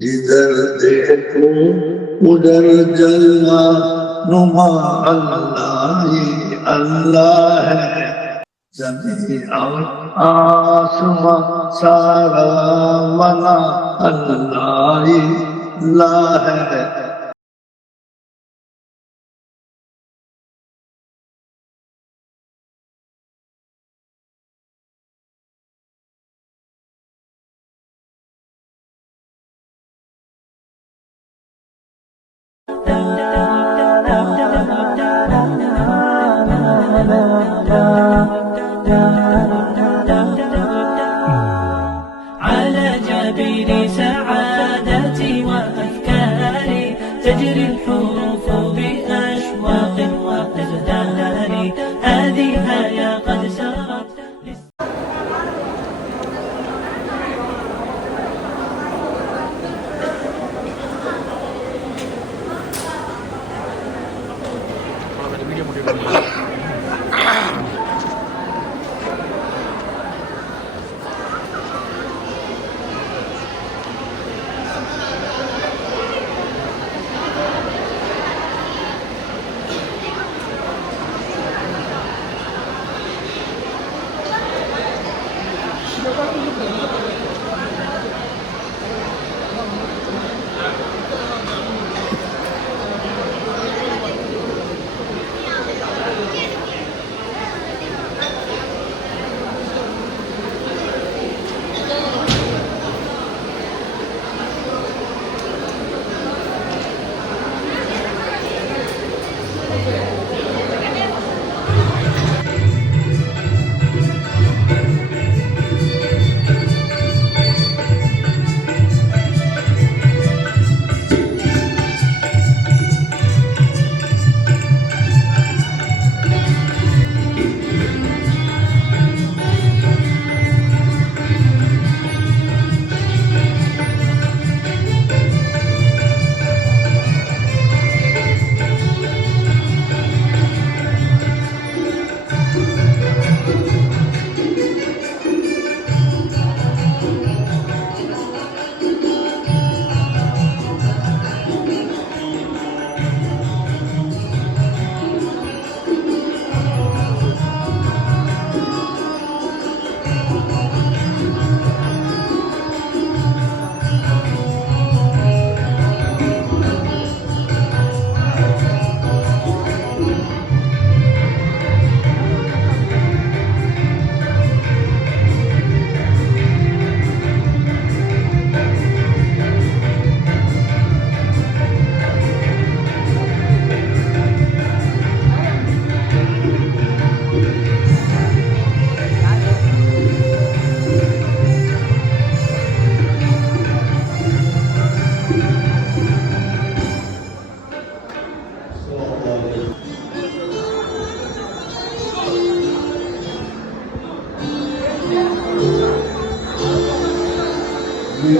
इधर देखो उधर जलवा नुमा अल्लाह ही अल्लाह है। जमीन और आसमां सारा बना अल्लाह ही अल्लाह है। على جبين سعادتي وأفكاري تجري الحروف بأشواق وأزدهار. هذه يا قد سرت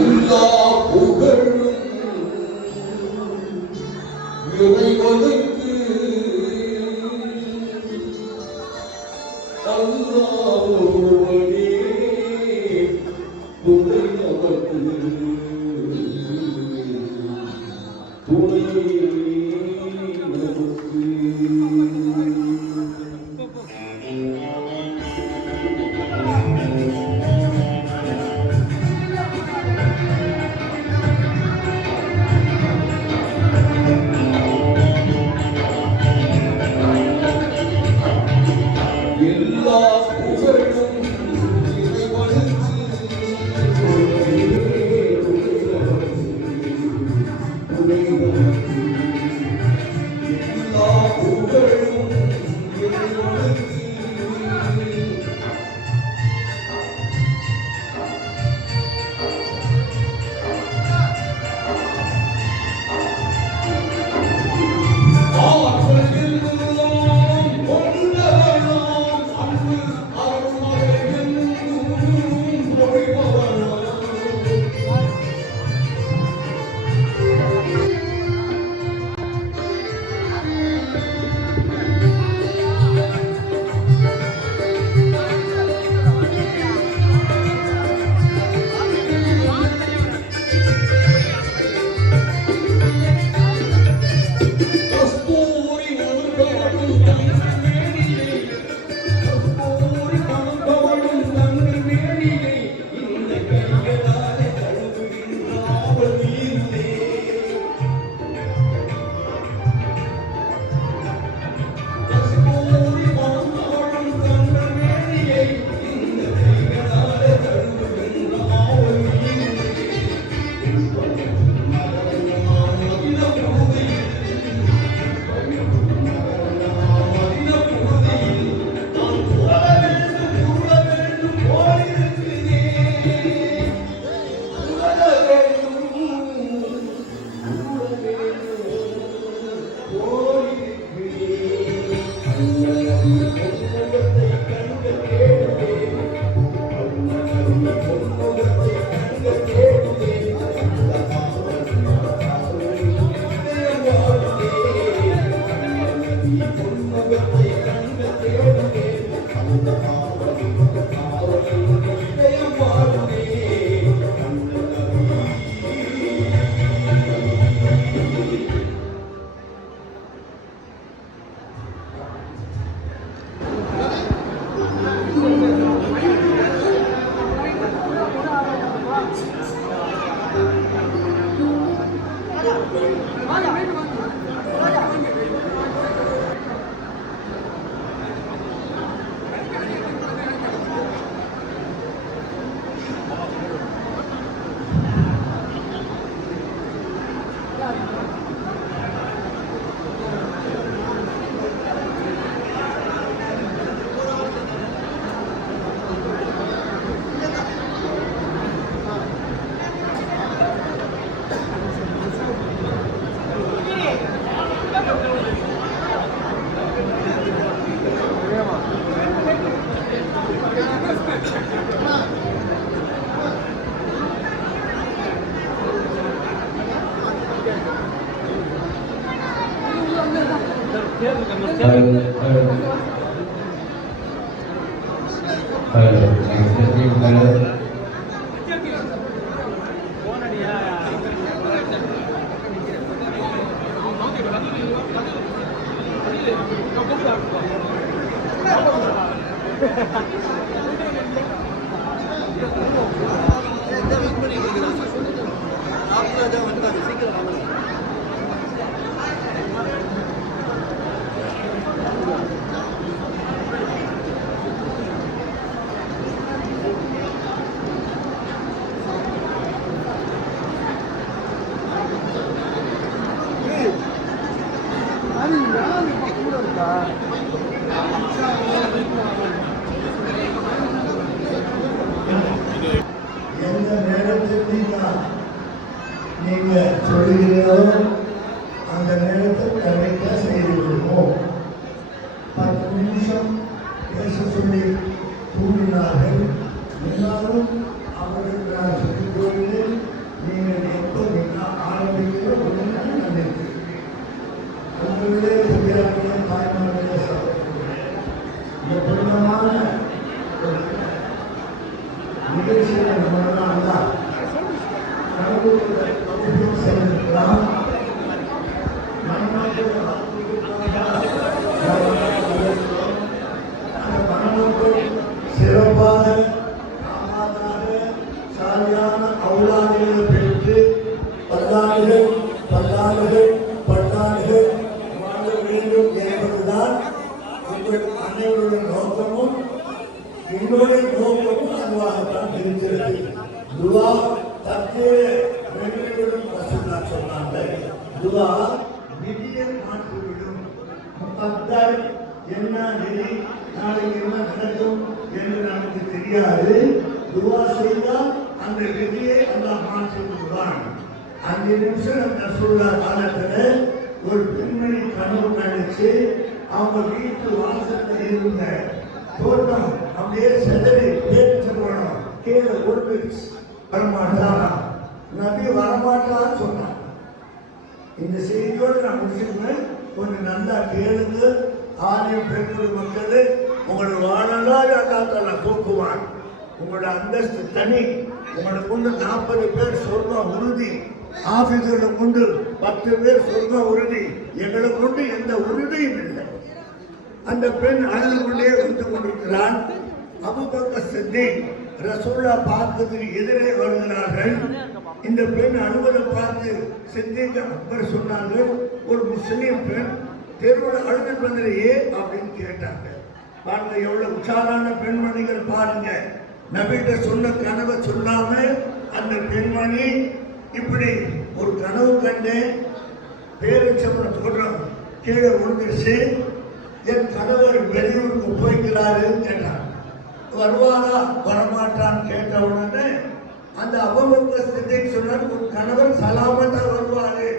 எல்லா புகழும் இறைவனுக்கு. அல்லாஹ் ஒருவனே துணை நமக்கு, துணை நமக்கு. எல்லா புகழும் இறைவனுக்கு. துணை நமக்கு. எந்த நேரத்தில் நீங்க சொல்லுகிறீர்களோ அந்த நேரத்தில் கரெக்டாக செய்து விடுவோம். 10 நிமிஷம் பேச சொல்லி கூறினார்கள். எல்லாரும் அவர்களுக்கு நான் சொல்லிக் கொள்கிறேன். நீங்கள் எப்போ ஆரம்பிக்கிறோம் நினைக்கிறீர்கள். உங்களுடைய பெரியார்களே, தாய்மார்களே, சகோதரர்களே, இந்த புனிதமான நிகழ்ச்சியை நம்மளால் தான் சென்றிருக்கலாம். சிறப்பாக சாலியான அவுலாடுகளை பெற்று பல்லாண்டுகள் பல்லாண்டுகள் வாழ வேண்டும் என்பதுதான் உங்கள் அனைவருடைய நோக்கமும் எங்களுடைய நோக்கமும் அதுவாகத்தான் இருக்கிறது. துவா தற்போது வெற்றிகளும் ரசூலுல்லா சொன்னாங்க. துவா விதியை மாற்றிவிடும். முகத்தர் என்ன விதி, நாளைக்கு என்ன நடக்கும் என்று நமக்கு தெரியாது. துவா செய்தால் அந்த விதியை அல்லாஹ் மாற்றி விடுவான். 5 நிமிஷம் ரசூலுல்லா காலத்தில் ஒரு பெண்மணி கனவு கண்டுச்சு. அவங்க வீட்டு வாசல்ல இருந்த தோட்டம் அப்படியே செதறி பேச்சு போனோம். கீழே ஒழுங்குச்சு. வரமாட்டாரா? நபி வரமாட்டான்னு சொன்னாங்க. இந்த செய்தியோடு நான் முடிச்சுக்கிறேன். கொஞ்சம் நல்லா கேளுங்க. ஆலயம் பெண்கள் மக்கள் உங்களோட வாழ்நாள் அல்லாஹ் தூக்குவான். உங்களோட அந்தஸ்து தனி. உங்களோட கொண்டு 40 பேர் சொர்க்கம் உறுதி. ஆபீஸர்களை கொண்டு 10 பேர் சொர்க்கம் உறுதி. எங்களை கொண்டு எந்த உறுதியும் இல்லை. அந்த பெண் அழுது கொண்டே வந்து கொண்டிருக்கிறான். அபூபக்கர் சித்திக் ரசூலுல்லா பார்த்ததுக்கு எதிரே வருகிறார்கள். இந்த பெண் அழுவதை பார்த்து சித்திக் அக்பர் சொன்னார்கள், ஒரு முஸ்லீம் பெண் தெருவில் அழுது வந்ததையே அப்படின்னு கேட்டாங்க. பாருங்க எவ்வளவு உஷாரான பெண்மணிகள் பாருங்க. நபிகிட்ட சொன்ன கனவை சொல்லாம அந்த பெண்மணி இப்படி ஒரு கனவு கண்டேன். பேரச்சம்பளம் தோற்றம் கீழே விழுந்துருச்சு. என் கணவர் வெளியூருக்கு போய்க்கிறாருன்னு கேட்டான். வருவாரா வரமாட்டான்னு கேட்ட உடனே அந்த அபூபக்கர் சித்திக் சொன்னார், உன் கணவர் சலாமத்தா வருவாரு.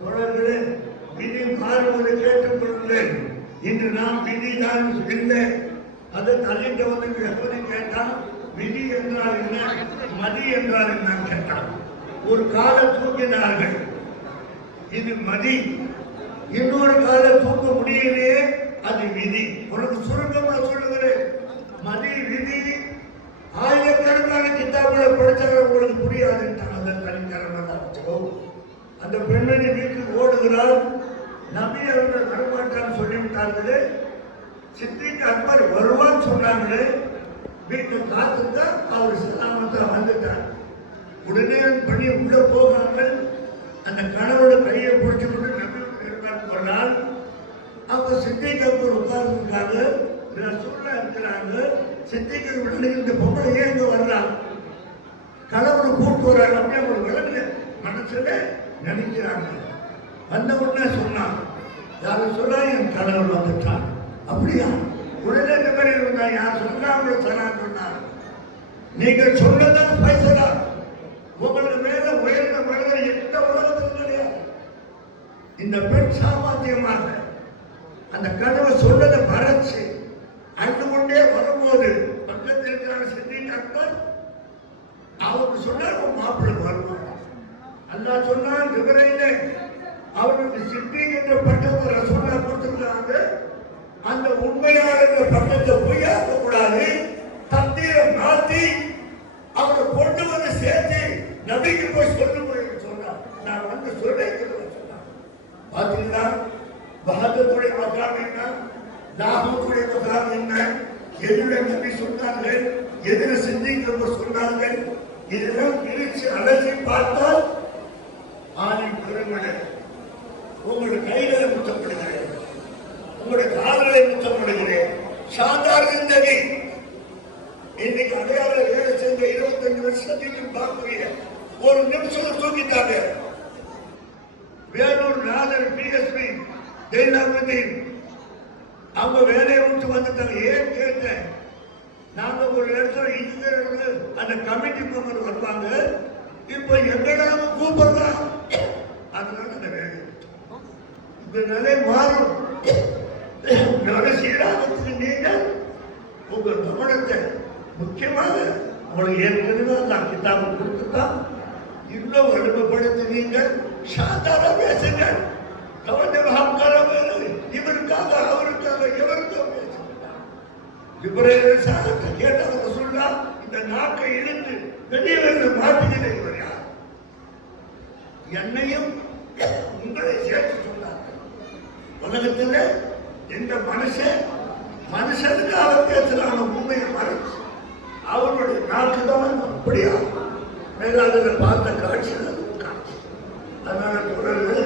தொடர்களே, விதி மாறுவதை கேட்டுக் கொள்ளுங்கள். இன்று நாம் விதி தான் இல்லை, அதை தள்ளிட்டு வந்து எப்படி கேட்டான். விதி என்றால் என்ன, மதி என்றால் என்ன கேட்டான். ஒரு கால தூக்கினார்கள், இது மதி. இன்னொரு கால தூக்க முடியலையே, அது விதி. உனக்கு சுருக்கமா சொல்லுகிறேன், மதி விதி. ஆயிரக்கணக்கான கிதாபுகளை படிச்சாலும் உங்களுக்கு புரியாதுன்றான். அந்த தனித்தரமாக அந்த பெண்மணி வீட்டுக்கு ஓடுகிறார். நபி அவர்கள் வரமாட்டான்னு சொல்லிவிட்டார்களே, சித்திக் அக்பர் வருவான்னு சொன்னாங்களே, வீட்டை காத்துதான் அவர் சலாமத்தா வந்துட்டார். உடனே பண்ணி உள்ள போகாமல் அந்த கணவரோட கையை பிடிச்சு கொண்டு நபி போனால் அப்ப சித்திக் அக்பர் உட்கார்ந்துருக்காங்க, ரசூலுல்லாஹ் இருக்கிறாங்க. சித்திக் அக்பர் இந்த பொம்பளை ஏன் இங்க வர்றாங்க, கணவனை கூட்டு வர்றாங்க அப்படியே ஒரு விளக்கு மனசுல நினைக்கிறாங்க. வந்த உடனே சொன்னான், யாரும் சொல்ல என் கணவர் வந்துட்டான். அப்படியா? உடனே இந்த மாதிரி இருந்தா யார் சொன்னா சொன்னார். நீங்க சொன்னதான் பைசலா. உங்களுக்கு மேல உயர்ந்த மனிதர் எந்த உலகத்திலும் கிடையாது. இந்த பெண் சாமர்த்தியமாக அந்த கனவை சொன்னதை மறைச்சு அன்று கொண்டே வரும்போது பக்கத்தில் இருக்கிற சித்திக் அக்பர் அவருக்கு சொன்னார், மாப்பிள்ளை வருவாங்க. அல்லாஹ் சொன்னான், ஜிப்ரீலே அவருக்கு சித்திக் என்ற பட்டத்தை ரசூலுல்லாஹ் கொடுத்திருக்காங்க. அந்த உண்மையான பட்டத்தை பொய்யாக்க கூடாது, தந்தீரை மாத்தி அவரை கொண்டு வந்து சேர்த்து நபிக்கு போய் சொல்லுங்க சொன்னார். நான் வந்து சொல்றேன் சொன்னார். பாத்தீங்களா, பகதத்துடைய மகாம் என்ன, லாபத்துடைய மகாம் என்ன, எதிர நபி சொன்னார்கள், எதிர சிந்திக்க சொன்னார்கள். இதெல்லாம் பிரிச்சு அலசி பார்த்தால் ஆணின் பெருமழை உங்களுடைய கைகளை முத்தப்படுகிறேன், உங்களுடைய காதலை முத்தப்படுகிறேன். சாதாரண ஜிந்தகி இன்னைக்கு அடையாள வேலை செஞ்ச 25 வருஷத்துக்கு பார்க்கிறீங்க, ஒரு நிமிஷம் தூக்கிட்டாங்க. வேலூர் நாதர் பிஎஸ்பி ஜெயலலிதா அவங்க வேலையை விட்டு வந்துட்டாங்க. ஏன் கேட்டேன், நாங்க ஒரு இடத்துல இன்ஜினியர்கள் அந்த கமிட்டி மெம்பர் வருவாங்க, இப்ப எங்களால கூப்பிடலாம், அதனால அந்த வேலை இந்த நிலை மாறும். சீராகத்துக்கு நீங்கள் உங்கள் கவனத்தை முக்கியமாக உங்களுக்கு ஏற்கனவே நான் கிதாபு கொடுத்துதான் இன்னும் வலிமைப்படுத்தி நீங்கள் சாதாரண பேசுங்கள். கவனமாக இவருக்காக அவருக்காக எவருக்கோ பேசுகிறார். ஜிப்ரீல் சாகத்தை கேட்டவங்க சொன்னா இந்த நாக்கை இழுத்து வெளியே மாட்டுகிறேன். இவர் யார்? என்னையும் உங்களை சேர்த்து சொன்னார்கள். உலகத்தில் எந்த மனுஷனுக்கு அவர் பேசுறாங்க உண்மையை மறைச்சு அவருடைய நாக்கு தான் அப்படியா மேலாளர் பார்த்த காட்சி. அதனால தொடர்ந்து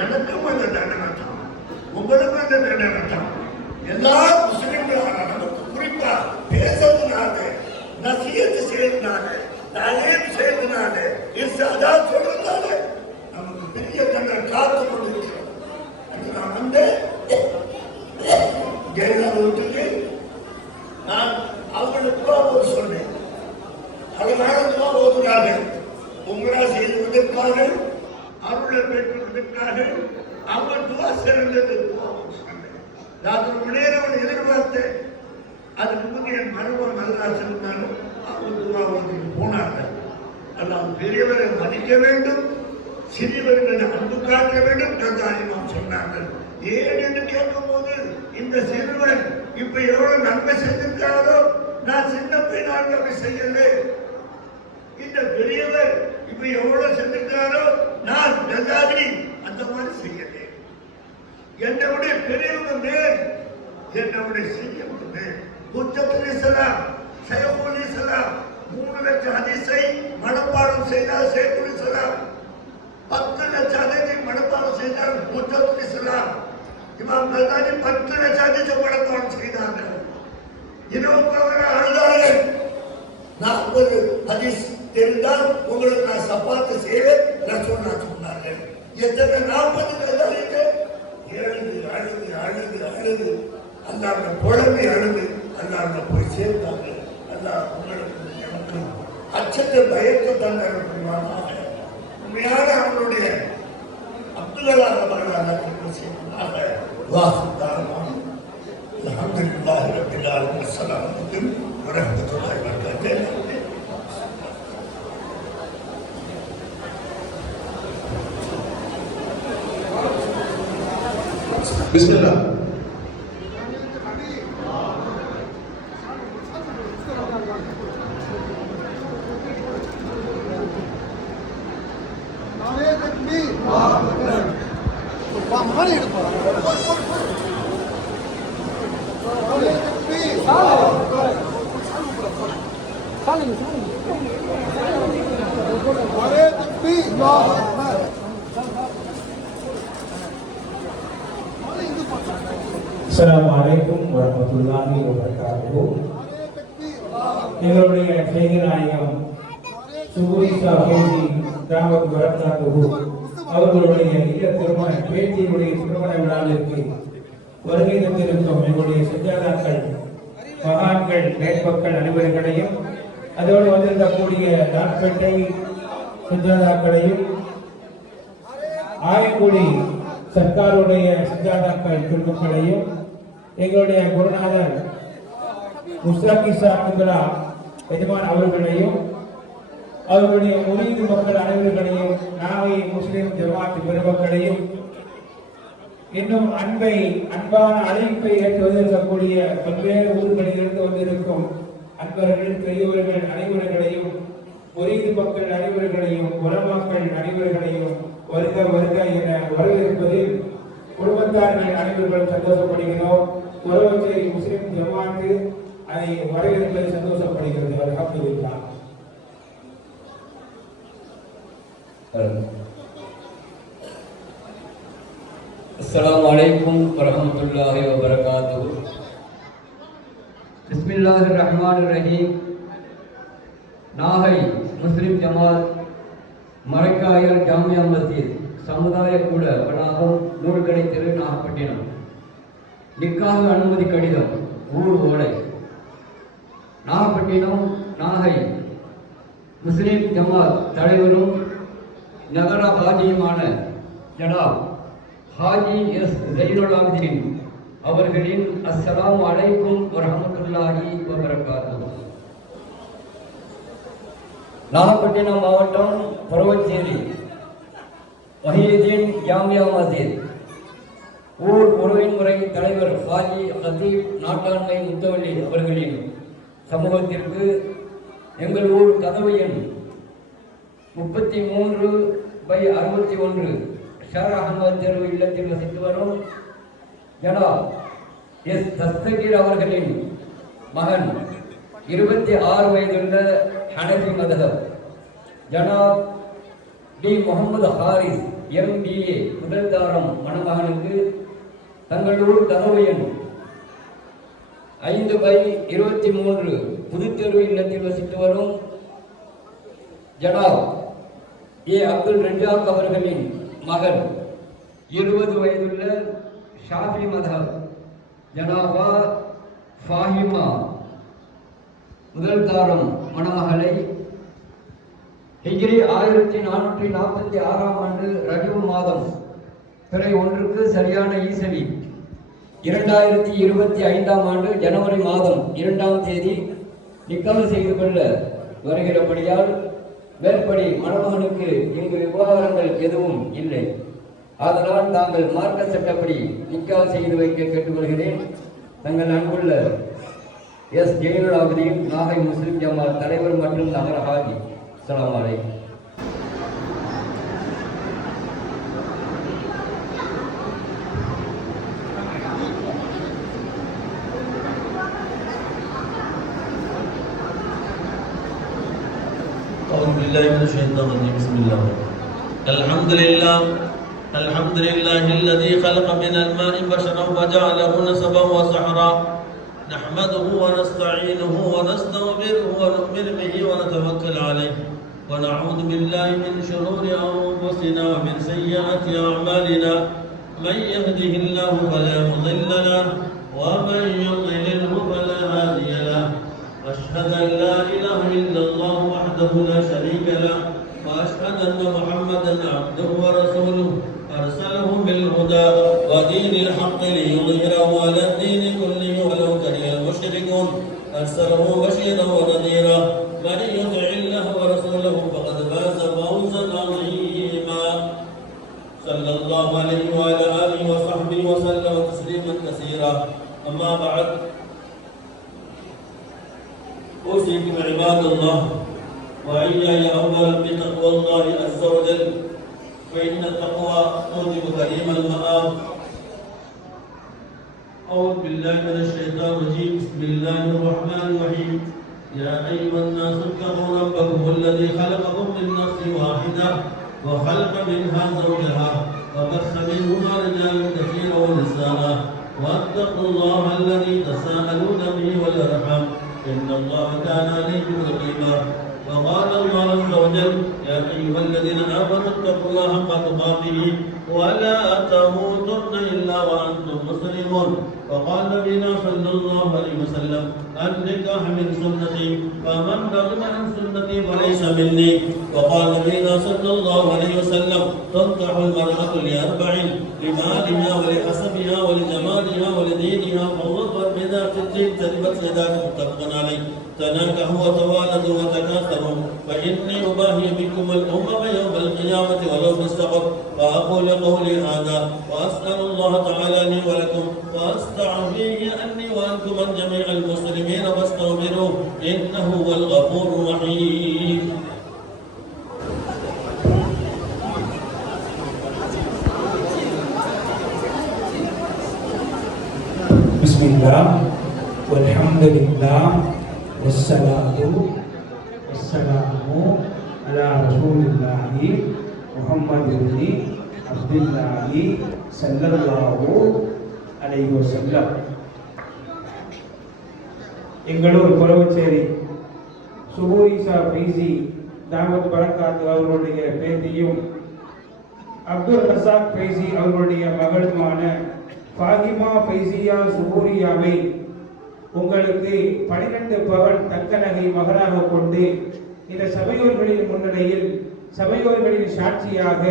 எனக்கும் அந்த தண்டனை தான், உங்களுக்கும் அந்த தண்டனை தான். எல்லா முஸ்லிம்களான நமக்கு குறிப்பா பேசுறதுனால, நசியத்து செய்யறதுனால, தலையம் செய்யறதுனால, இர்ஷாதா சொல்றதுனால நமக்கு பெரிய தண்டனை காத்து கொண்டிருக்கிறோம். நான் வந்து ஜெயலலிதாவுக்கு நான் அவர்களுக்கு சொன்னேன், அதனால ஓதுகிறார்கள், உங்களா செய்து கொண்டிருப்பார்கள், அருளை பெற்று கொண்டிருக்கிறார்கள். அவர் துவா சிறந்தது. நேரம் எதிர்பார்த்தேன். அதுக்கு முந்தைய என் மருமகன் மதராசன் இருந்தாலும் அவர் துவா ஓதுக்கு போனார்கள். அல்லாஹ் பெரியவரை மதிக்க வேண்டும், சிறியவர்களை அன்பு காட்ட வேண்டும் என்று சொன்னார்கள். ஏன் என்று கேட்கும் போது இந்த சிறுவன் இப்ப எவ்வளவு நன்மை செஞ்சிருக்காரோ, நான் சின்ன பையனாக செய்யல. இந்த பெரியவர் இப்ப எவ்வளவு செஞ்சிருக்காரோ, நான் நகாதி அந்த மாதிரி செய்யல. என்னுடைய பெரியவங்க மேல் என்னுடைய சிறியவங்க மேல் குஜத்துலிசலாம் சைஃபுலிசலாம் 3 லட்சம் ஹதீஸை மனப்பாடம் செய்தால் சைஃபுலிசலாம், 10 லட்சம் ஹதீஸை மனப்பாடம் செய்தால் குஜத்துலிசலாம். இமாம் கசாலி 10 லட்சம் ஹதீஸை மனப்பாடம் செய்தார்கள். 20 அழுதார்கள். 40 ஹதீஸ் தெரிந்தால் உங்களுக்கு நான் சப்பாத்து செய்வேன் ரசூல்லா சொன்னார்கள். எத்தனை 40 கதாலிட்டு அழுது அழுது அழுது அழுது அல்லாஹ்வை புலம்பி அழுது அல்லாஹ்வை போய் சேர்ந்தாங்க. அல்லாஹ் உங்களுக்கு எனக்கு அச்சத்தை பயத்தை தந்தார்கள் புரிவானாக. உண்மையான அவனுடைய அப்துல்லாஹ் அவர்களாக செய்வதாக வாசுத்தாரமான அல்ஹம்துலில்லாஹி ரப்பில் ஆலமீன். அஸ்ஸலாமு அலைக்கும் வரஹ்மத்துல்லாஹி வபரகாத்துஹு. பிஸ்மில்லாஹ். அஸ்ஸலாமு அலைக்கும் வரஹ்மத்துல்லாஹி வபரகாத்துஹு. எங்களுடைய சேகநாயகம் சுபுரிசா பேசி ராமத் வரகாத்துஹு அவர்களுடைய திருமண பேச்சியினுடைய திருமண விழாவிற்கு வருகை தந்திருக்கும் எங்களுடைய சஜாதாக்கள், மகான்கள், மேற்பக்கள் அனைவர்களையும், அதோடு வந்திருக்கக்கூடிய நாட்பேட்டை சஜாதாக்களையும், ஆயக்குடி சர்க்காருடைய சஜாதாக்கள் குடும்பங்களையும், எங்களுடைய குருநாதர் முஸ்தகிசா அப்துல்லா எஜமான் அவர்களையும், அவர்களுடைய முரீது மக்கள் அனைவர்களையும், நாகை முஸ்லிம் ஜமாத் பெருமக்களையும், இன்னும் அன்பான அழைப்பை ஏற்று வந்திருக்கக்கூடிய பல்வேறு ஊர்களிலிருந்து வந்திருக்கும் அன்பர்கள், பெரியோர்கள் அனைவர்களையும், முரீது மக்கள் அனைவர்களையும், உலமாக்கள் அனைவர்களையும் வருக வருக என வரவேற்பதில் குடும்பத்தார்கள் அனைவர்களும் சந்தோஷப்படுகிறோம். உறவச்சேரி முஸ்லிம் ஜமாத்து அதை வரவேற்பதில் சந்தோஷப்படுகிறது. அல்ஹம்துலில்லாஹ். அஸ்ஸலாமு அலைக்கும் வரஹ்மத்துல்லாஹி வபரகாத்துஹு. பிஸ்மில்லாஹிர் ரஹ்மானிர் ரஹீம். நாகை முஸ்லிம் ஜமாத் மரைக்காயல் ஜாமியா மஸ்ஜித் சமுதாய கூட வளாகம், நூல்கடை தெரு, நாகப்பட்டினம். நிக்காஹ் அனுமதி கடிதம், ஊர் ஓடை, நாகப்பட்டினம். நாகை முஸ்லிம் ஜமாத் தலைவரும் நகர ஹாஜியுமான ஜனாப் ஹாஜி எஸ் ஜைனுல் ஆபிதீன் அவர்களின் அஸ்ஸலாமு அலைக்கும் வரஹ்மத்துல்லாஹி வபரகாத்துஹு. நாகப்பட்டினம் மாவட்டம் பரவச்சேரி வஹீதீன் ஜாமியா மஸ்ஜித் ஊர் உறவின் முறை தலைவர் ஹாஜி ஹதீப் நாட்டாண்மை முத்தவல்லி அவர்களின் சமூகத்திற்கு எங்கள் ஊர் கதவு எண் 33/61 ஷார் அகமது தெரு இல்லத்தில் வசித்து வரும் ஜனாப் எஸ் தஸ்தகீர் அவர்களின் மகன் 26 வயதுள்ள ஹனஃபி மதஹப் ஜனாப் டி முகமது ஹாரிஸ் MBA முதல் தாரம் மணமகனுக்கு தங்கள் ஊர் கதவு எண் 5/23 புதுத்தெரு இல்லத்தில் வசித்து வரும் ஜனாப் ஏ அப்துல் ரஜாக் அவர்களின் மகன் 20 வயதுள்ள ஷாஃபி மதஹப் ஜனாபா ஃபாஹிமா முதல் தாரம் மணமகளை ஹிஜ்ரி 1446 ஆண்டு ரஜபு மாதம் பிறை 1க்கு சரியான ஈசவி 2025 ஆண்டு ஜனவரி மாதம் 2ஆம் தேதி நிக்காஹ் செய்து கொள்ள வருகிறபடியால் மேற்படி மணமகனுக்கு இங்கு விவகாரங்கள் எதுவும் இல்லை. அதனால் தாங்கள் மார்க்க சட்டப்படி நிக்காஹ் செய்து வைக்க கேட்டுக்கொள்கிறேன். தங்கள் அன்புள்ள எஸ் ஜெயினுல் ஆபிதீன் நாகை முஸ்லிம் ஜமாத் தலைவர் மற்றும் நகர ஹாஜி. அஸ்ஸலாமு அலைக்கும். أعوذ بالله من الشيطان الرجيم. بسم الله الحمد لله الذي خلق من الماء بشرا وجعله نسبا وسحرا نحمده ونستعينه ونستغفره ونؤمن به ونتوكل عليه ونعوذ بالله من شرور أنفسنا ومن سيئات أعمالنا من يهده الله فلا مضل له ومن يضلله فلا هادي له أشهد أن لا إله إلا الله وحده لا شريك له وأشهد أن محمدا عبده ورسوله أرسله بالهدى ودين الحق ليظهره على الدين كله ولو كره المشركون أرسله بشيرا ونذيرا من يطع الله ورسوله فقد فاز فوزا عظيما صلى الله عليه وعلى آله وصحبه وسلم تسليما كثيرا أما بعد أوصيكم عباد الله وإياي أولا بتقوى الله عز وجل فإن التقوى توجب كريم المآب. أعوذ بالله من الشيطان الرجيم. بسم الله الرحمن الرحيم. يا أيها الناس اتقوا ربكم الذي خلقكم من نفس واحدة وخلق منها زوجها وبث منهما رجالا كثيرا ونساء واتقوا الله الذي تساءلون به والأرحام إن الله كان عليكم رقيبا. وقال الله عز وجل يا أيها الذين آمنوا اتقوا الله حق تقاته ولا تموتن إلا وأنتم مسلمون. وقال نبينا صلى الله عليه وسلم النكاح من سنتي فمن رغب عن سنتي فليس مني. وقال نبينا صلى الله عليه وسلم تنكح المرأة لأربع لمالها ولحسبها ولجمالها ولدينها فظفر بذات الدين تربت يداك متفق عليه. تناكحوا وتوالدوا وتكاثروا فإني أباهي بكم الأمم يوم القيامة ولو بالسقط. فأقول قولي هذا وأسأل الله تعالى لي ولكم وأستعفيه عني وأنتم عن جميع المسلمين فاستغفروه إنه هو الغفور الرحيم. بسم الله والحمد لله والصلاة والسلام على رسول الله محمد بن عبد الله صلى الله عليه وسلم. எங்களூர் குரவச்சேரி சுபூரிசா பைசி தாவத் பரக்காத் அவர்களுடைய பேத்தியும் அப்துல் ரசாக் பைசி அவர்களுடைய மகளுமான ஃபாகிமா பைசியா சுபூரியாவை உங்களுக்கு 12 பவன் தக்க நகை மகளாக கொண்டு இந்த சபையோர்களின் முன்னிலையில் சபையோர்களின் சாட்சியாக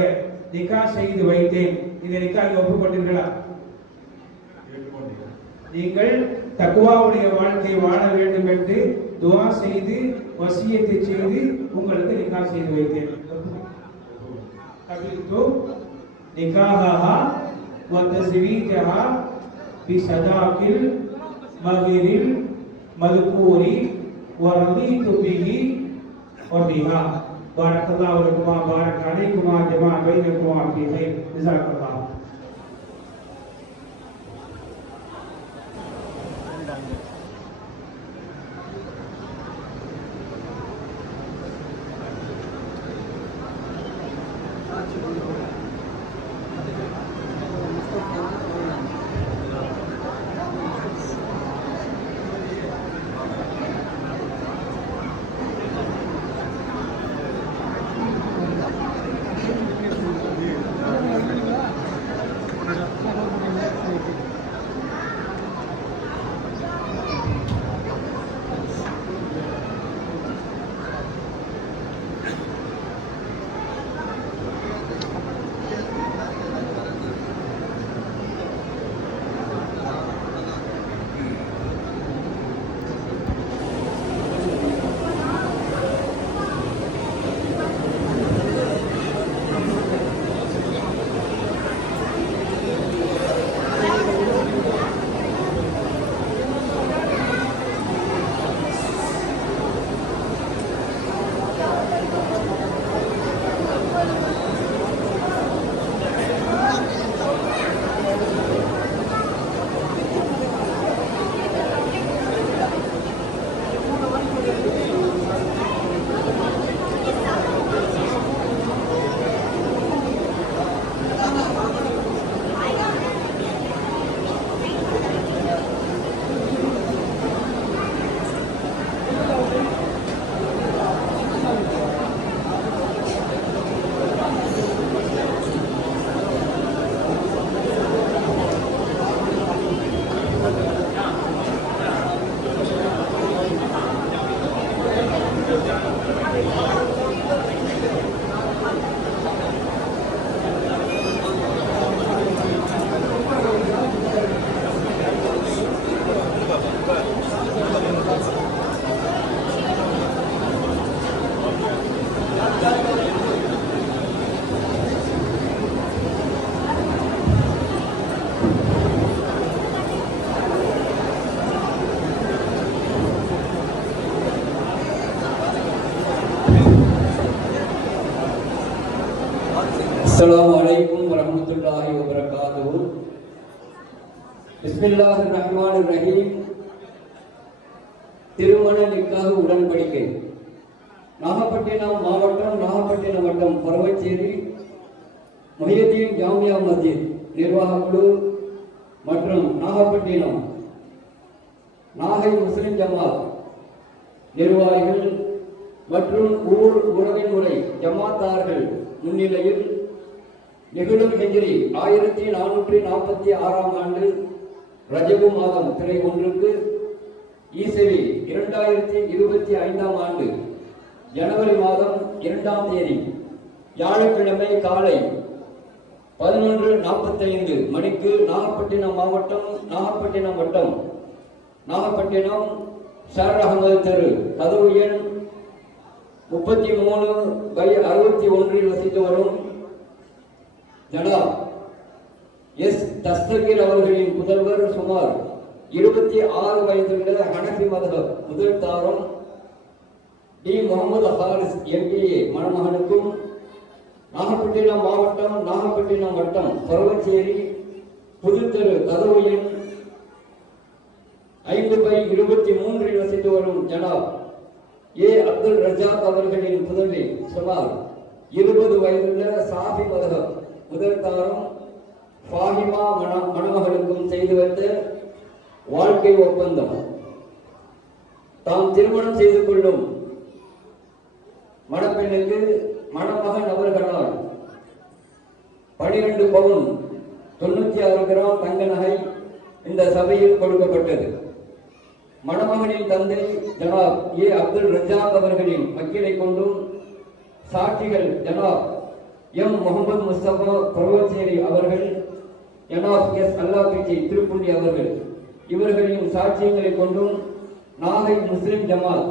நிக்கா செய்து வைத்தேன். இந்த நிக்காவை ஒப்புக்கொண்டீர்களா? நீங்கள் தக்வாவுடைய வாழ்க்கை வாழ வேண்டும் என்று துஆ செய்து வசியத்தை செய்து உங்களுக்கு நிக்கா செய்து வைத்தேன். கபில்து நிக்காஹா வ தஸ்வீஜஹா பி சதாகில் மகிரில் மதுக்கூரி வரதீது பிஹி வபிஹா. பாரக்கல்லாஹு லக்குமா பாரக அலைக்குமா ஜமா பைனக்குமா ஃபீ கைர். ஜஸாக்கல்லாஹ். அஸ்ஸலாமு அலைக்கும் வரஹ்மத்துல்லாஹி வபரகாத்துஹு. பிஸ்மில்லாஹிர் ரஹ்மானிர் ரஹீம். திருமண நிக்காஹ் உடன்படிக்கை. நாகப்பட்டினம் மாவட்டம், நாகப்பட்டினம் வட்டம், பரவச்சேரி முஹியத்தீன் ஜாமியா மஸ்ஜித் நிர்வாகக் குழு மற்றும் நாகப்பட்டினம் நாகை முஸ்லிம் ஜமாத் நிர்வாகிகள் மற்றும் ஊர் உறவின் முறை ஜமாத்தார்கள் முன்னிலையில் நிகழும் ஹிஜ்ரி 1446 ஆண்டு ரஜபு மாதம் திரை ஒன்றுக்கு ஈசவி 2025 ஆண்டு ஜனவரி மாதம் 2ஆம் தேதி வியாழக்கிழமை காலை 11:45 மணிக்கு நாகப்பட்டினம் மாவட்டம், நாகப்பட்டினம் வட்டம், நாகப்பட்டினம் ஷார் அகமது தெரு, கதவு எண் 33/61 வசித்து வரும் ஜனாப் எஸ் தஸ்தகீர் அவர்களின் புதல்வர் சுமார் 26 வயதுள்ள ஹனஃபி மதஹப் முதல் தாரம் டி முகமது ஹாரிஸ் எம்பிஏ மணமகனுக்கும் நாகப்பட்டினம் மாவட்டம், நாகப்பட்டினம் வட்டம், பரவச்சேரி புதுத்தெரு, கதவு எண் 5/23 வசித்து வரும் ஜனாப் ஏ அப்துல் ரஜாக் அவர்களின் புதல்வி சுமார் 20 வயதுள்ள சாஃபி மதஹப் முதல் தாரம் ஃபாஹிமா மணமகளுக்கும் செய்து வைத்த வாழ்க்கை ஒப்பந்தம். தாம் திருமணம் செய்து கொள்ளும் மணப்பெண்ணுக்கு மணமகன் அவர்களால் 12 பவுன் 96 கிராம் தங்க நகை இந்த சபையில் கொடுக்கப்பட்டது. மணமகனின் தந்தை ஜனாப் ஏ அப்துல் ரஜாக் அவர்களின் வக்கீலை கொண்டும் சாட்சிகள் ஜனாப் எம் முகமது முஸ்தபா பரவச்சேரி அவர்கள், ஜனாப் எஸ் அல்லாஹ்பேட்டை திருப்புண்டி அவர்கள் இவர்களின் சாட்சியங்களை கொண்டும் நாகை முஸ்லிம் ஜமாத்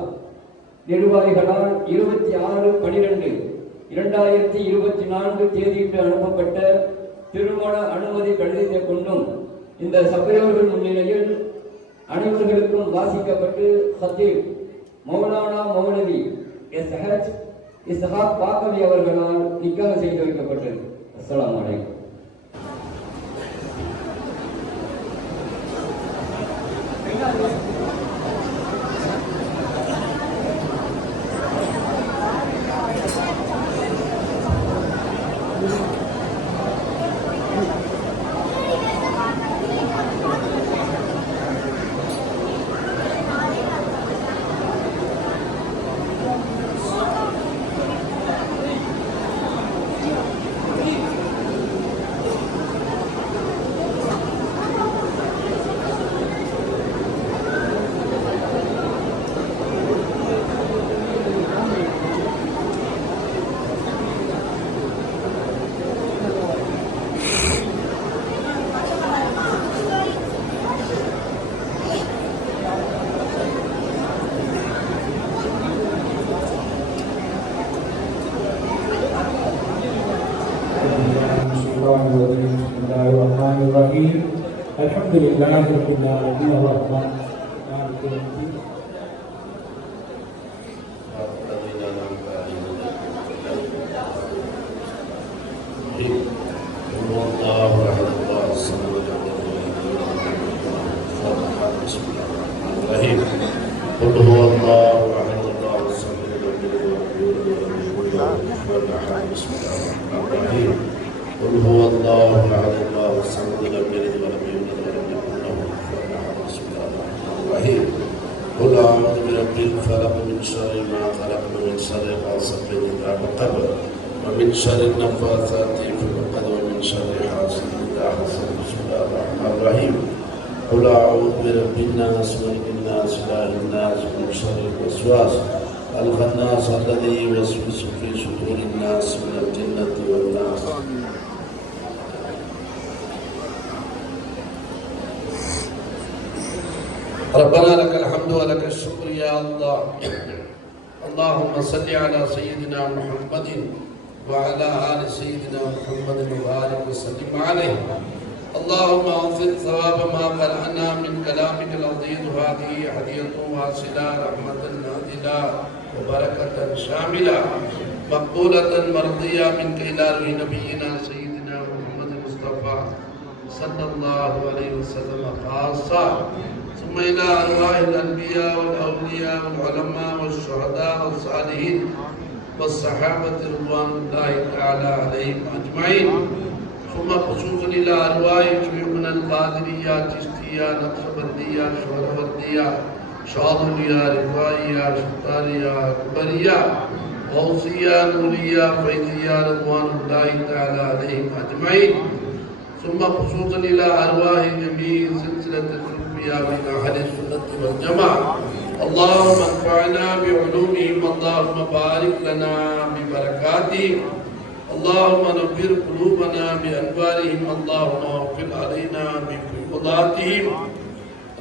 நிர்வாகிகளால் 26/12/2024 தேதியிட்டு அனுப்பப்பட்ட திருமண அனுமதி கடிதத்தை கொண்டும் இந்த சபையோர்கள் முன்னிலையில் அனைவர்களுக்கும் வாசிக்கப்பட்டு ஹத்தீப் மௌலானா மௌலவி எஸ்ஹெச் இஸ்ஹாக் பாக்கவி அவர்களால் நிக்காஹ் செய்து வைக்கப்பட்டது. அஸ்ஸலாமு அலைக்கும். Bismillahirrahmanirrahim. Alhamdulillahirabbil alamin arrahman maliki yaumiddin. قل هو الله احد الله الصمد لم يلد ولم يكن له كفوا احد. بسم الله الرحمن الرحيم. قل اعوذ برب الفلق من شر ما خلق ومن شر غاسق اذا وقب ومن شر النفاثات في العقد ومن شر حاسد اذا حسد. بسم الله الرحمن الرحيم. قل اعوذ برب الناس ملك الناس اله الناس من شر الوسواس الخناس الذي يوسوس في صدور الناس من الجنة والناس. ربنا لك الحمد ولك الشكر يا الله. اللهم صل على سيدنا محمد وعلى آل سيدنا محمد وبارك وسلم عليه. اللهم انزل ثواب ما قرأنا من كلامك العظيم. هذه هدية واصلة رحمة نازلة وبركة شاملة مقبولة مرضية منك إلى روح نبينا سيدنا محمد المصطفى صلى الله عليه وسلم خاصة، ثم إلى أرواح الأنبياء والأولياء والعلماء والشهداء والصالحين والصحابة رضوان الله تعالى عليهم أجمعين، ثم خصوصا إلى أرواح شيوخنا القادرية چشتية نقشبندية شهروردية شاذلية رفاعية شطارية كبرية غوثية نورية فيضية رضوان الله تعالى عليهم أجمعين، ثم خصوصا إلى أرواح جميع سلسلة الأنبياء من أهل السنة والجماعة. اللهم انفعنا بعلومهم، اللهم بارك لنا ببركاتهم، اللهم نبر قلوبنا بأنوارهم، اللهم اغفر علينا بفضلاتهم.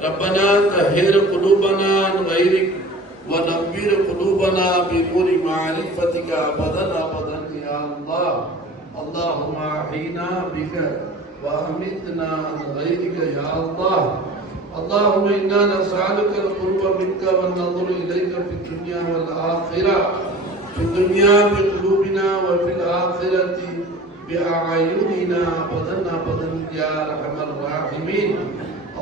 ربنا طهر قلوبنا عن غيرك ونبر قلوبنا بنور معرفتك أبدا أبدا يا الله. اللهم أحينا بك وأمتنا عن غيرك يا الله. اللهم إنا نسألك القرب منك والنظر إليك في الدنيا والآخرة، في الدنيا بقلوبنا وفي الآخرة بأعيننا أبدا أبدا يا أرحم الراحمين.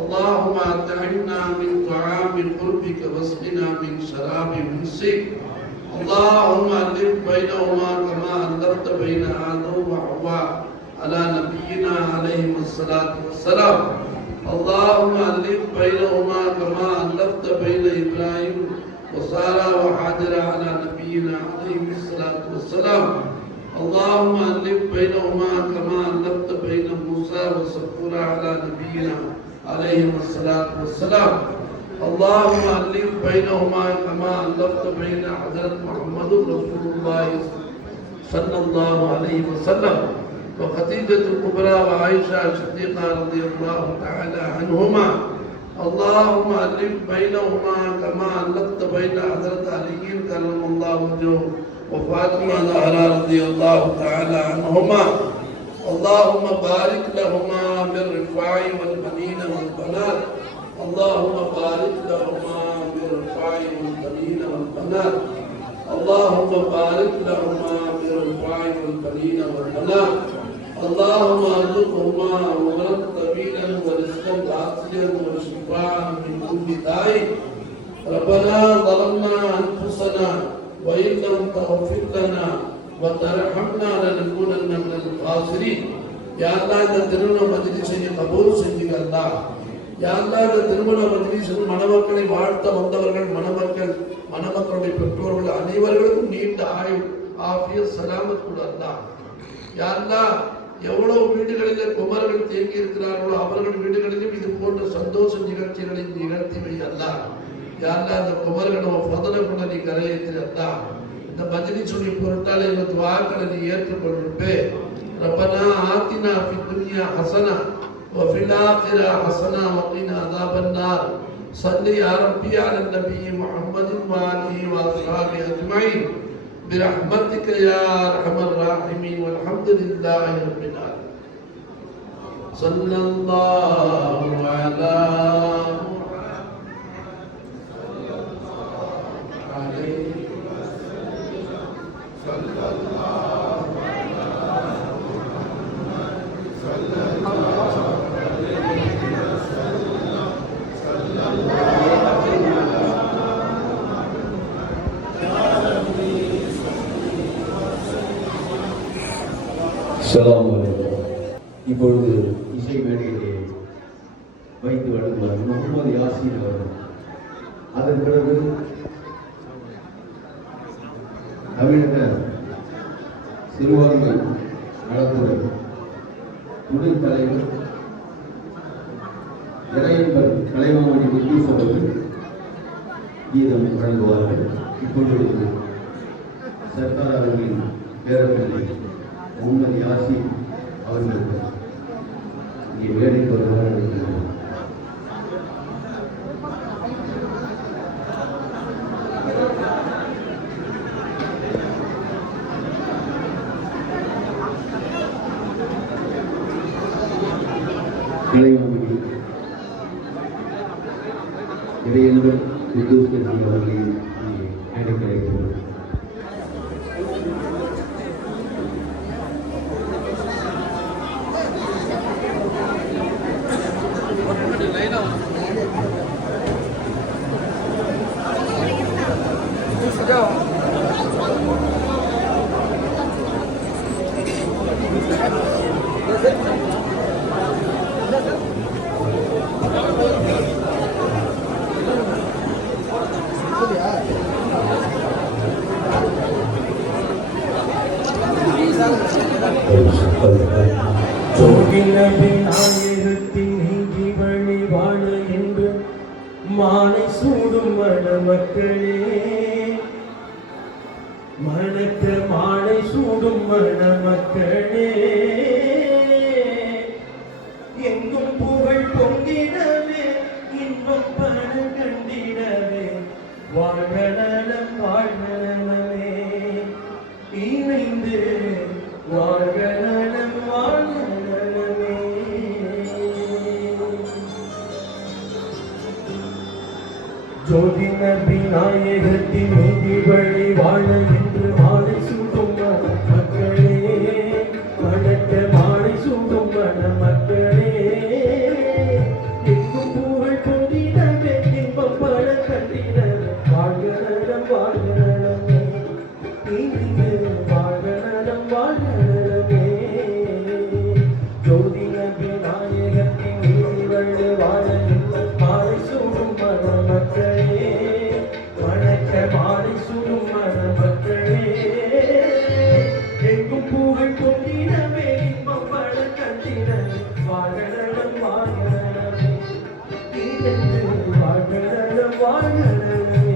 اللهم أطعمنا من طعام قربك واسقنا من شراب منسك. اللهم ألف بينهما كما ألفت بين آدم وحواء على نبينا عليهم الصلاة والسلام. اللهم ألف بينهما كما ألفت بين إبراهيم وسارة وحاجر على نبينا عليهم الصلاة والسلام. اللهم ألف بينهما كما ألفت بين موسى وسفورة على نبينا عليهم الصلاة والسلام. اللهم ألف بينهما كما ألفت بين حضرة محمد رسول الله صلى الله عليه وسلم وخديجة الكبرى وعائشة الصديقة رضي الله تعالى عنهما. اللهم ألف بينهما كما ألفت بين حضرة علي كرم الله وجهه وفاطمة الزهراء رضي الله تعالى عنهما. اللهم بارك لهما بالرفاع والبنين والبنات. اللهم بارك لهما بالرفاع والبنين والبنات. اللهم بارك لهما بالرفاع والبنين والبنات. اللهم ارزقهما عمرا طويلا ورزقا واسعا وشفاء من كل داء. ربنا ظلمنا انفسنا وان لم تغفر لنا وترحمنا لنكونن من الخاسرين. يا الله இந்த திருமண மஜ்லிஸை கபூல் செய்யுங்க அல்லாஹ். யா அல்லாஹ் இந்த திருமண மஜ்லிஸில் மணமக்களை வாழ்த்த வந்தவர்கள் மணமக்களுடைய பெற்றோர்கள் அனைவர்களுக்கும் நீண்ட ஆயுள் ஆஃபியத் சலாமத் கொடு அல்லாஹ். யா அல்லாஹ் எவ்வளவு வீடுகளிலே குமரர்கள் தேங்கி இருக்கிறார்களோ அவர்கள் வீடுகளிலும் இது போன்ற சந்தோஷ நிகழ்ச்சிகளை நிகழ்த்தி வை அல்லாஹ். யா அல்லாஹ் அந்த குமரர்களை ஃபதலை கொண்டு நீ கரையேற்றி அல்லாஹ். இந்த மஜ்லிஸுடைய பொருட்டால் எங்கள் துஆக்களை நீ ஏற்றுக்கொள்ளுப்பே. ரப்பனா ஆத்தினா ஃபித் துன்யா ஹஸனா وفي الآخرة حسنة وقنا عذاب النار. صل يا ربي على النبي محمد وآله وأصحابه أجمعين برحمتك يا أرحم الراحمين والحمد لله رب العالمين. صلى الله على இப்பொழுது இசை மேடையிலே வைத்து வழங்குவார் முகமது யாசீன் அவர்கள். அதன் பிறகு தமிழக சிறுபான்மை நலத்துறை துணைத் தலைவர் இறையன்பர் கலைமாமணி முத்தீஸ் அவர்கள் கீதம் வழங்குவார்கள். இப்பொழுது சர்க்கார் அவர்களின் பேரப்பிள்ளை முகமது யாசீன் அவர்களுக்கு இங்கே வேலைக்கு வருவார்கள். இளையமொழி இளையன்பர் குத்தூஸ் அவர்களை வேலைக்கு அழைக்கிறார். நாயகத்தின் நீதி வழி வாழ என்று மாலை சூடும் மணமக்களே, மணக்க மாலை சூடும் மணமக்களே, எங்கும் புகழ் பொங்கிடவே இன்பம் பண கண்டிடவே வாழ்க நலம் வாழ்க நலமே, இணைந்து வாழ்க நலம் வாழ்க நலமே. ஜோதி நபி நாயகத்தின் நீதி வழி வாழ என்று மாலை சூடும் மக்களே, வணக்க மாலை சூடும் மக்களே, எங்கும் புகழ் பொங்கிடவே இன்பம் பல கண்டிடவே வாழ்க நலம் வாழ்க நலமே, இனிமே வாழ்க நலம் வாழ்க நலமே. ஜோதி நபி நாயகத்தின் நீதி வழி வாழ என்று மாலை சூடும் மணமக்களே, வணக்க மாலை சூடும் மணமக்களே, எங்கும் புகழ் பொங்கிடவே இன்பம் பல கண்டிடவே வாழ்க நலம் வாழ்க நலமே, இணைந்து வாழ்க நலம் வாழ்க நலமே.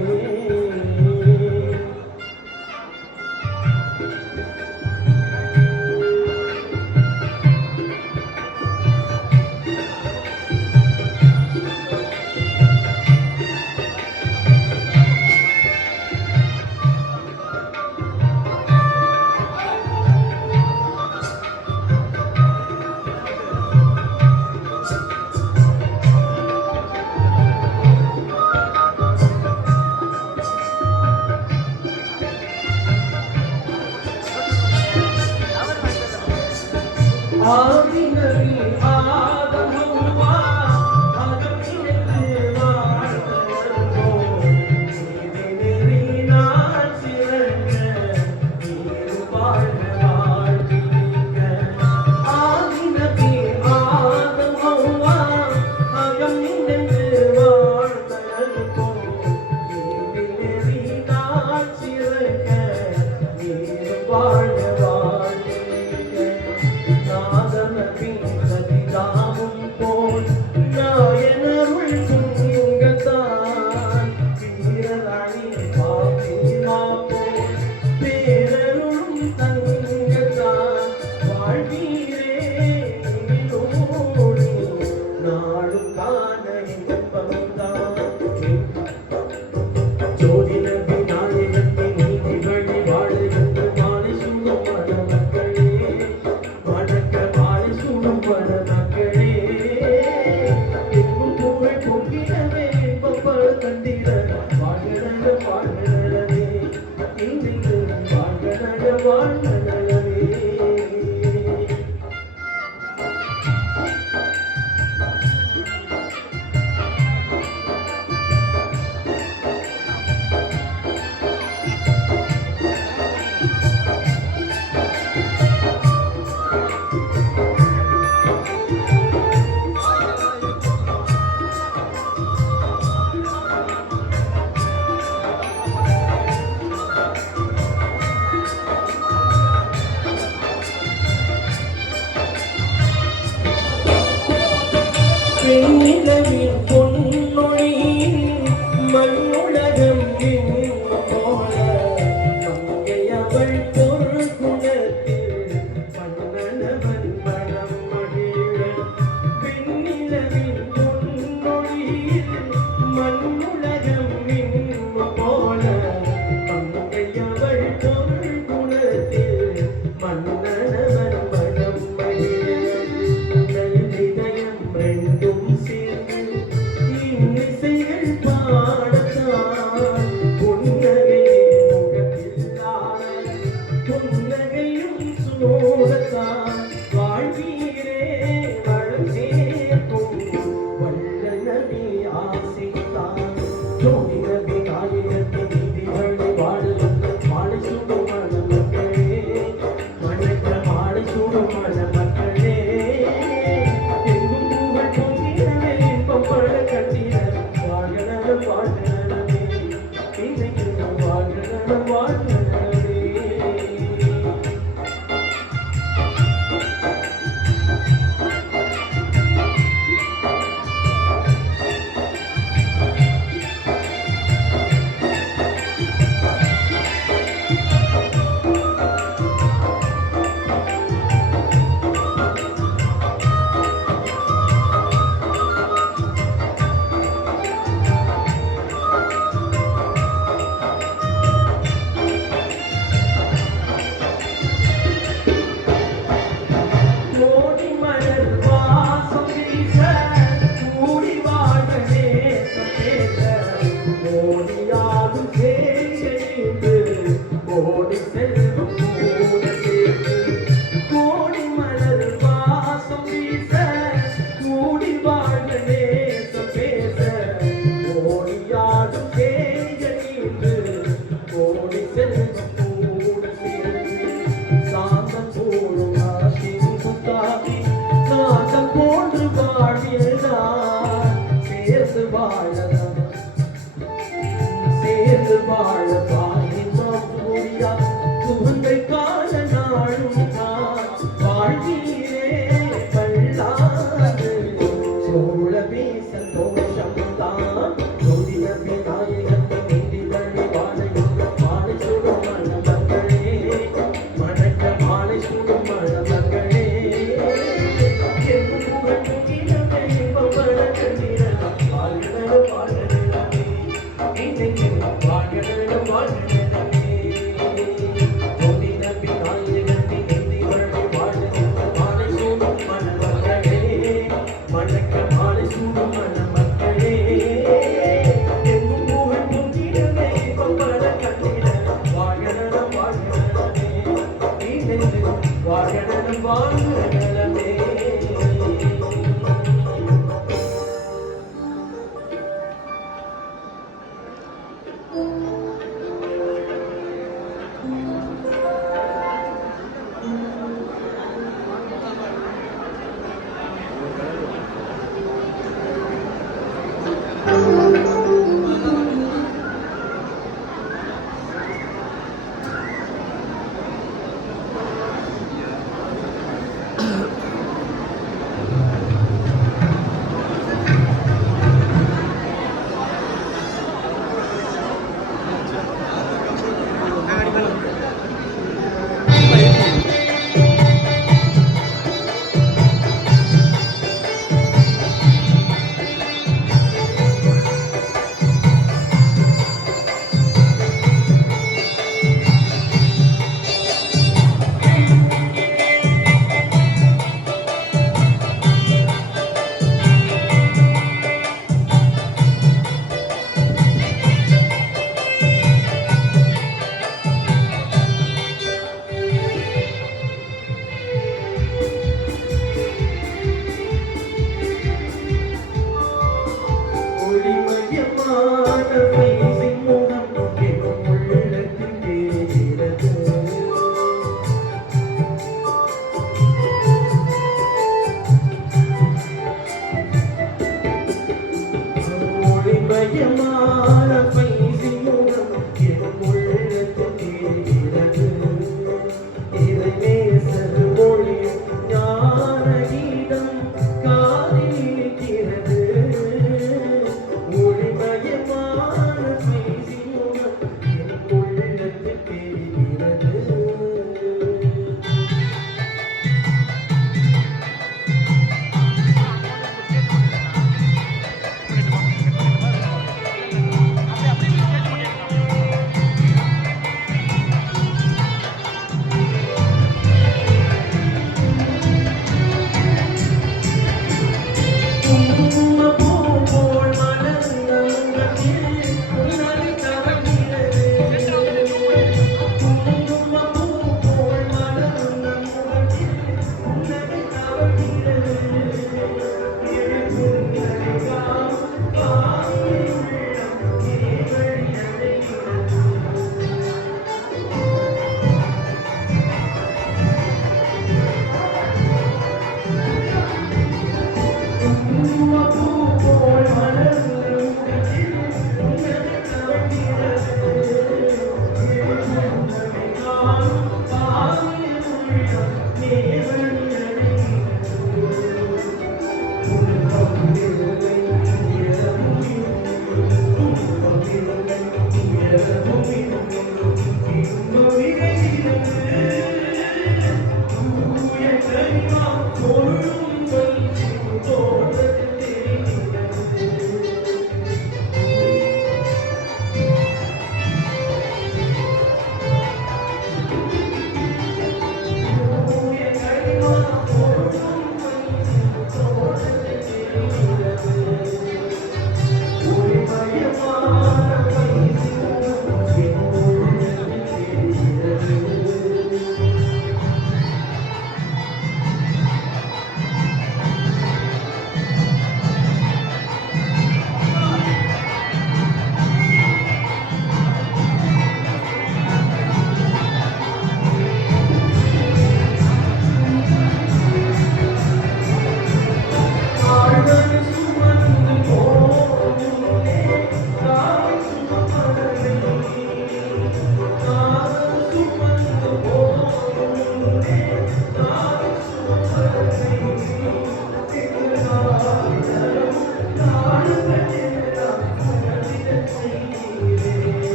ஆதிநபி ஆதம் ஹவ்வா ஆதம் இணைந்து வாழ்ந்தோம், நீதிநெறி நான் சிறக்க நீர் வாழ்க வாழ்வீங்க. ஆதிநபி ஆதம் ஹவ்வா ஆதம் இணைந்து வாழ்ந்தோம், நீதிநெறி நான் சிறக்க நீர் வாழ்க வாழ்வீங்க. நாதனபின் போல் நாயனருள் துங்கத்தான் வீரராணி பாத்திமா போல் பேரருளும் தங்கத்தான் வாழ்வீரே இனிலோடு நாடும் காண இன்பம்தான். ஜோதி நபி நாயகத்தின் நீதி வழி வாழ என்று மாலை சூடும் மணமக்களே, வணக்க மாலை சூடும் மணமக்களே, எங்கும் புகழ் பொங்கிடவே இன்பம் பல கண்டிடவே வாழ்க நலம் வாழ்க நலமே, இணைந்து வாழ்க நலம் வாழ்க நலமே. பெண்ணிலவின் பொன்னொழி மண்ணுலகம் இன்னும் போல மங்கையவள் பொருள் குணத்தில் மன்னனவன் மனம் மகிழ. பெண்ணிலவின் பொன்னொழியில் மண்ணுலகம் இன்னும் போல மங்கையவள் பொருள் குணத்தில் மன்னனவன் மனம் மகிழ. இதயம் ரெண்டும் சேர்ந்து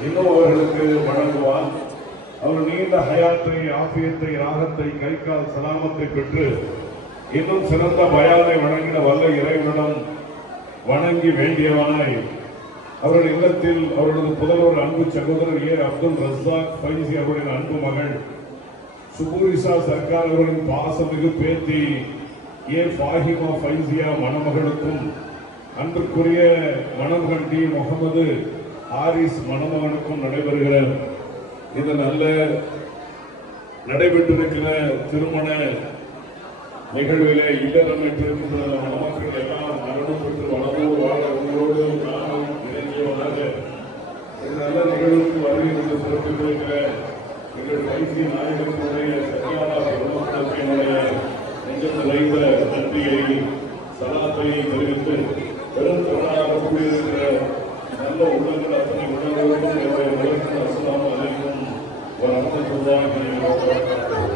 இன்னும் அவர்களுக்கு வழங்குவார். அவர் நீண்ட ஹயாத்தை, ஆபியத்தை, ராகத்தை, கை கால் சலாமத்தை பெற்று இன்னும் சிறந்த பயானை வழங்கின வல்ல இறைவனிடம் வணங்கி வேண்டியவனாய் அவர்கள் இல்லத்தில் அவர்களது புதல்வர் அன்பு சகோதரர் ஏ அப்துல் ரஸாக் ஃபைசி அவர்களின் அன்பு மகள் சுபூரிசா சர்க்கார் அவர்களின் பாசமிகு பேத்தி ஏ ஃபாஹிமா ஃபைசியா மணமகளுக்கும் அன்றுக்குரிய மணமகன் டி முகமது ஹாரிஸ் மணமகனுக்கும் நடைபெறுகிற இந்த நல்ல நடைபெற்றிருக்கிற திருமண நிகழ்விலே இல்லறமைத்திருக்கின்ற மணமக்கள் எல்லாம் மரணம் பெற்று வளமோடு வாழ உங்களோடு நானும் இணைந்தவனாக இந்த நல்ல நிகழ்வுக்கு வருகை கொண்டு சிறப்பித்திருக்கிற எங்கள் வைத்திய நாயகத்தினுடைய சத்தியானா பிரம்மத்தினுடைய நெஞ்சம் நிறைந்த நன்றியை சலாத்தையை தெரிவித்து பெரும் திறனாக கூடியிருக்கிற நல்ல உள்ளங்கள் அத்தனை உள்ளவர்களும் என்னுடைய உலகின் அஸ்ஸலாமு அலைக்கும் வரஹ்மத்துல்லாஹி வபரகாத்துஹு.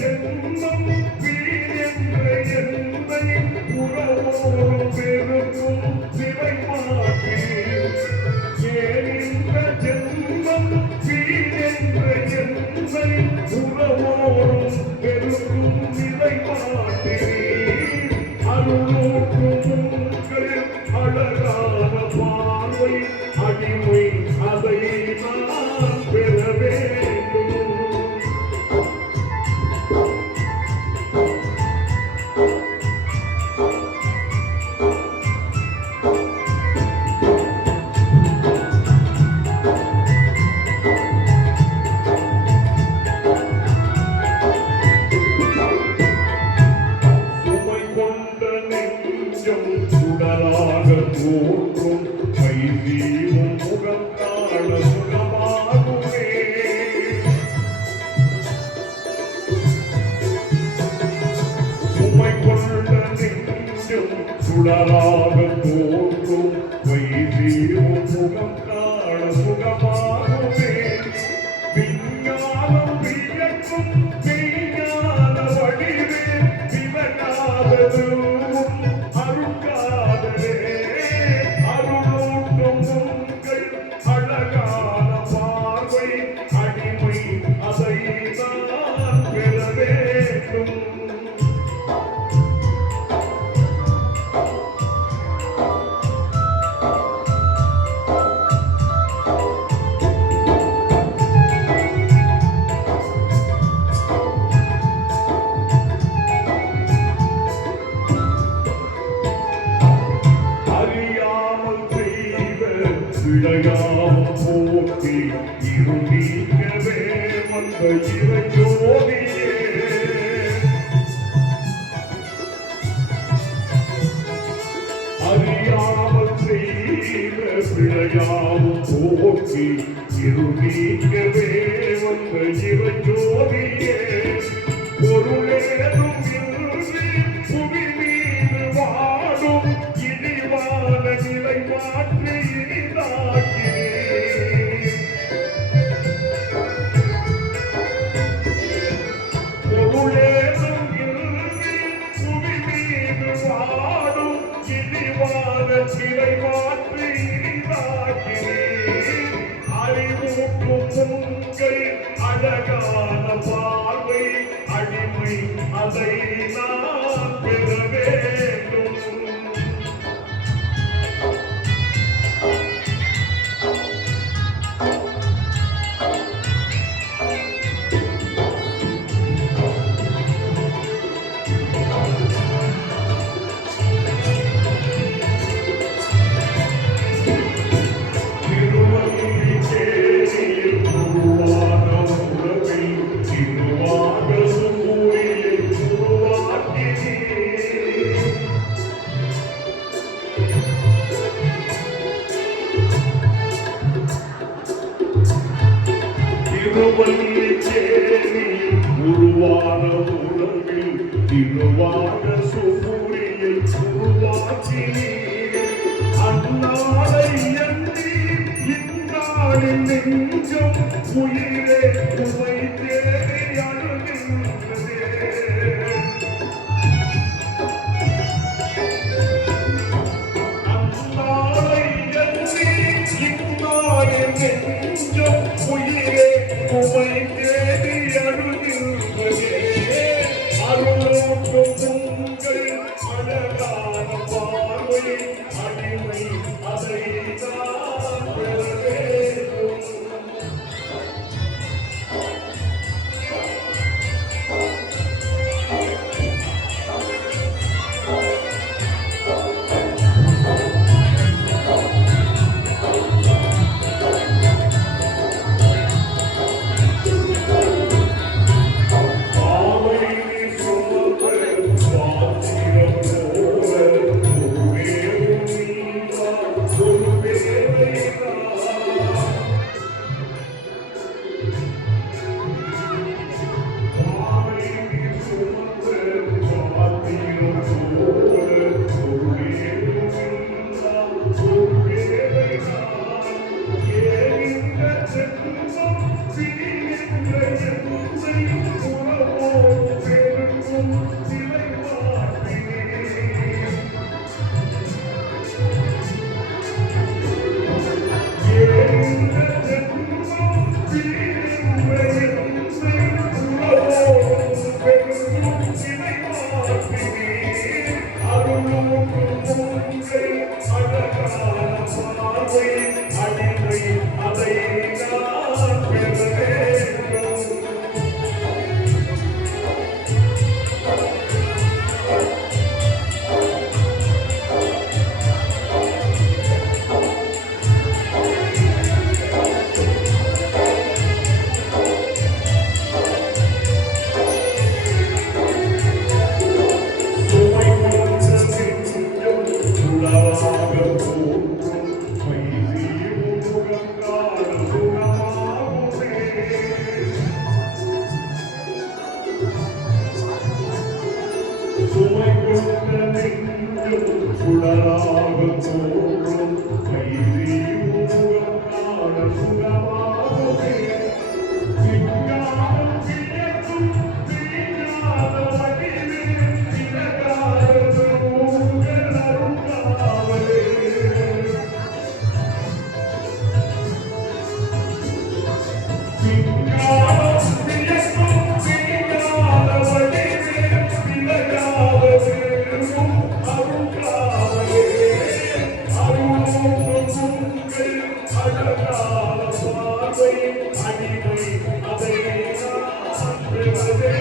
ஜென்மம் வீணென்ற சுடராக தோன்றும் வைதீரும் முகம் காண சுகமாகுமே விஞ்ஞானம் வியக்கும் மெய்ஞான வடிவே சிவனாகதும் அருட்காதலே அருளூட்டும் உங்கள் அழகான பார்வை அடிமை அதை நான் பெற வேண்டும். அறியாமல் செய்த விளையாமல் போக்கி இருள் நீக்கவே வந்த இறையோனியே அறியாமல் செய்த விளையாமல் போக்கி இருள் நீக்கவே வந்த இறையோனியே பொருளேதும் இன்றி புவி மீது வாடும் இனிவான நிலை மாற்றி இனிதாக்கினீர். பொருளேதும் இன்றி புவி மீது வாடும் இனிவான நிலை மாற்றி இனிதாக்கினீர். அறிவூட்டும் உங்கள் அழகான பார்வை அடிமை அதை நான் பெற வேண்டும். திருவல்லிக்கேணியில் உருவான உறவில் திருவாக சூரியை உருவாக்கினீர். திருவல்லிக்கேணியில் உருவான உறவில் திருவாக சூரியை உருவாக்கினீர். அந்நாளை எண்ணி இந்நாளில் நெஞ்சம் உயிரே உமை தேடி அழுகின்றதே. அந்நாளை எண்ணி இந்நாளில் நெஞ்சம் உயிரே உமை தேடி அழுகின்றதே. அருளூட்டும் உங்கள் அழகான பார்வை அடிமை அதை நான் பெற வேண்டும். சுமை கொண்ட நெஞ்சம் சுடராக தோன்றும் கைதியும் முகம் காண சுகமாகவே சிங்காரம் கிழக்கும் தீங்காத வடிவே திலகாரது உங்கள் அருங்காவலே சிங்காரம் கிழக்கும் தீங்காத வடிவே திலகாரது அருங்காவலே அருளும் உங்கள் அழகான பார்வை அடிமை அதை நான் பெறுவதே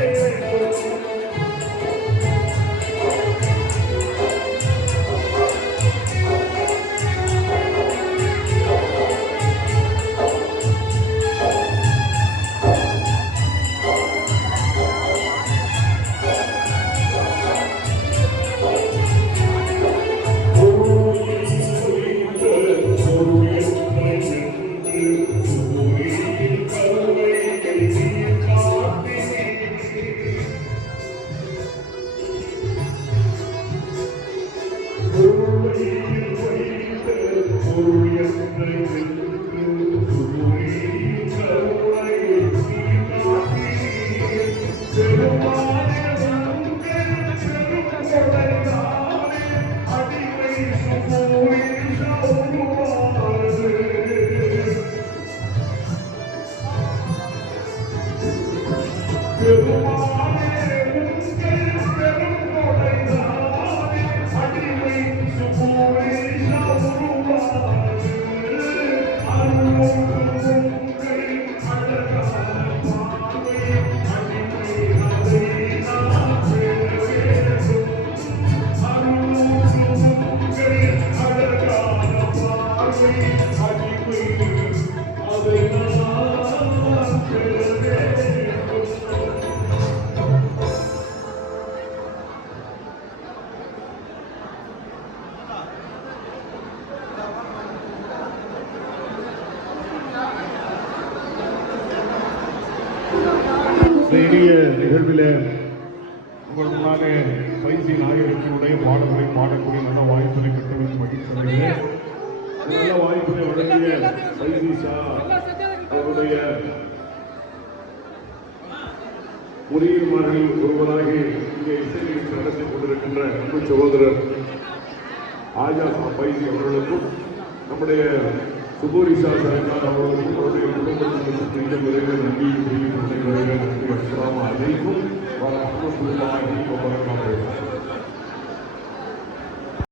இனிய நிகழ்வில் உங்கள் முன்னாலே பைசி நாயகத்தினுடைய பாடல்களை பாடக்கூடிய நல்ல வாய்ப்பினை பெற்றவன் மகிழ்ச்சி அடைகிறேன். நல்ல வாய்ப்பினை வழங்கிய பைசி ஷா அவருடைய முறியீடுமார்களில் ஒருவராக இங்கே இசை நிகழ்ச்சி நடத்திக் கொண்டிருக்கின்ற அன்பு சகோதரர் ஆஜா பைசி அவர்களுக்கும் நம்முடைய சுபோரி ஷா சரக்கார் அவர்களுக்கும் அவருடைய குடும்பத்தினருக்கும் இந்த முறையில் நன்றி தெரிவித்துக் கொள்கிறேன். அஸ்ஸலாமு அலைக்கும் வரஹ்மத்துல்லாஹி வபரகாத்துஹு.